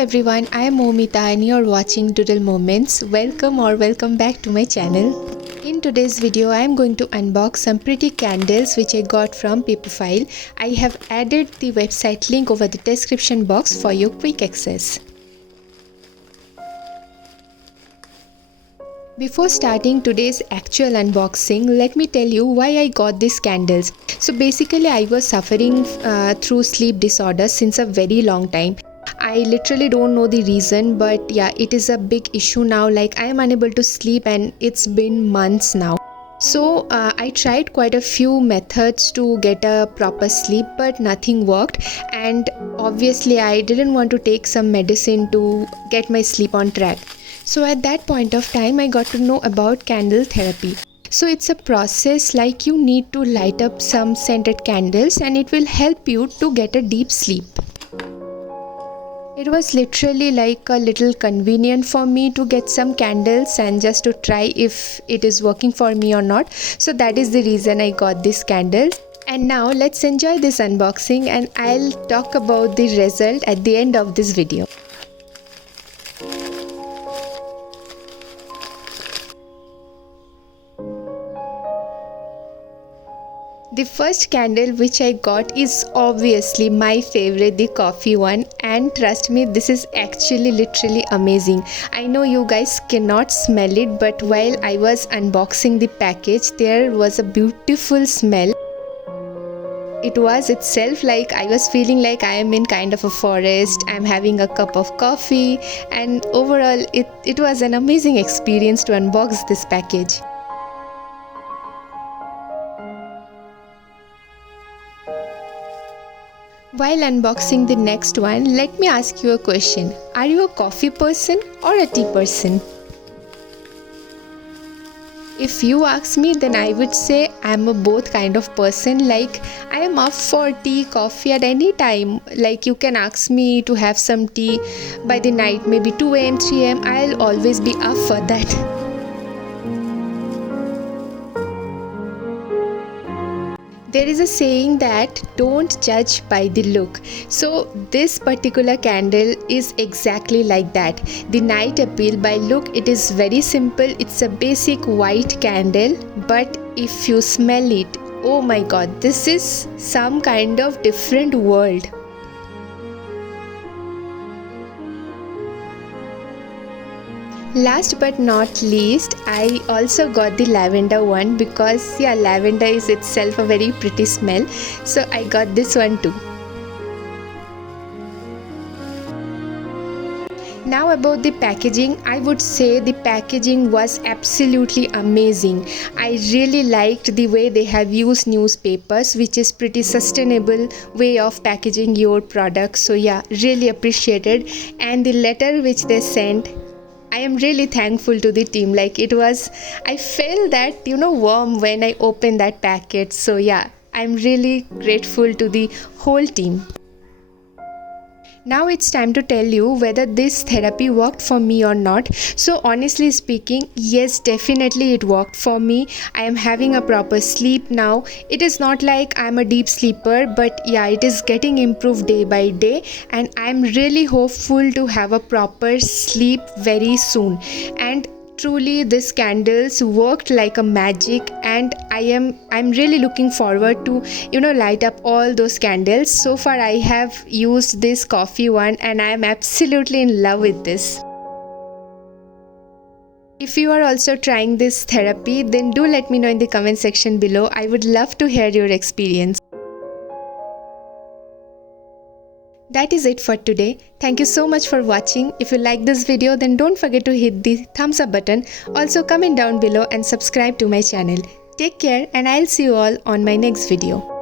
everyone, I am Momita and you are watching Doodle Moments. Welcome back to my channel. In today's video, I am going to unbox some pretty candles which I got from Paperphile. I have added the website link over the description box for your quick access. Before starting today's actual unboxing, let me tell you why I got these candles. So basically, I was suffering through sleep disorders since a very long time. I literally don't know the reason, but yeah, it is a big issue now. Like I am unable to sleep and it's been months now. So I tried quite a few methods to get a proper sleep, but nothing worked. And obviously I didn't want to take some medicine to get my sleep on track. So at that point of time, I got to know about candle therapy. So it's a process like you need to light up some scented candles and it will help you to get a deep sleep. It was literally like a little convenient for me to get some candles and just to try if it is working for me or not. So that is the reason I got these candles. And now let's enjoy this unboxing and I'll talk about the result at the end of this video. The first candle which I got is obviously my favorite, the coffee one, and trust me, this is actually literally amazing. I know you guys cannot smell it, but while I was unboxing the package, there was a beautiful smell. It was itself like I was feeling like I am in kind of a forest, I'm having a cup of coffee, and overall it was an amazing experience to unbox this package. While unboxing the next one, let me ask you a question. Are you a coffee person or a tea person? If you ask me, then I would say I'm a both kind of person. Like I am up for tea, coffee at any time. Like you can ask me to have some tea by the night, maybe 2 a.m, 3 a.m. I'll always be up for that. There is a saying that don't judge by the look. So this particular candle is exactly like that. The Night Appeal by look, it is very simple. It's a basic white candle, but if you smell it, oh my god, this is some kind of different world. Last but not least, I also got the lavender one because yeah, lavender is itself a very pretty smell. So I got this one too. Now about the packaging, I would say the packaging was absolutely amazing. I really liked the way they have used newspapers, which is pretty sustainable way of packaging your products. So yeah, really appreciated. And the letter which they sent, I am really thankful to the team. Like it was, I felt that, warm when I opened that packet. So yeah, I'm really grateful to the whole team. Now it's time to tell you whether this therapy worked for me or not. So honestly speaking, yes, definitely it worked for me. I am having a proper sleep now. It is not like I'm a deep sleeper, but yeah, it is getting improved day by day and I'm really hopeful to have a proper sleep very soon. And truly this candles worked like a magic and I'm really looking forward to light up all those candles. So far I have used this coffee one and I am absolutely in love with this. If you are also trying this therapy, then do let me know in the comment section below. I would love to hear your experience. That is it for today. Thank you so much for watching. If you like this video, then don't forget to hit the thumbs up button. Also comment down below and subscribe to my channel. Take care and I'll see you all on my next video.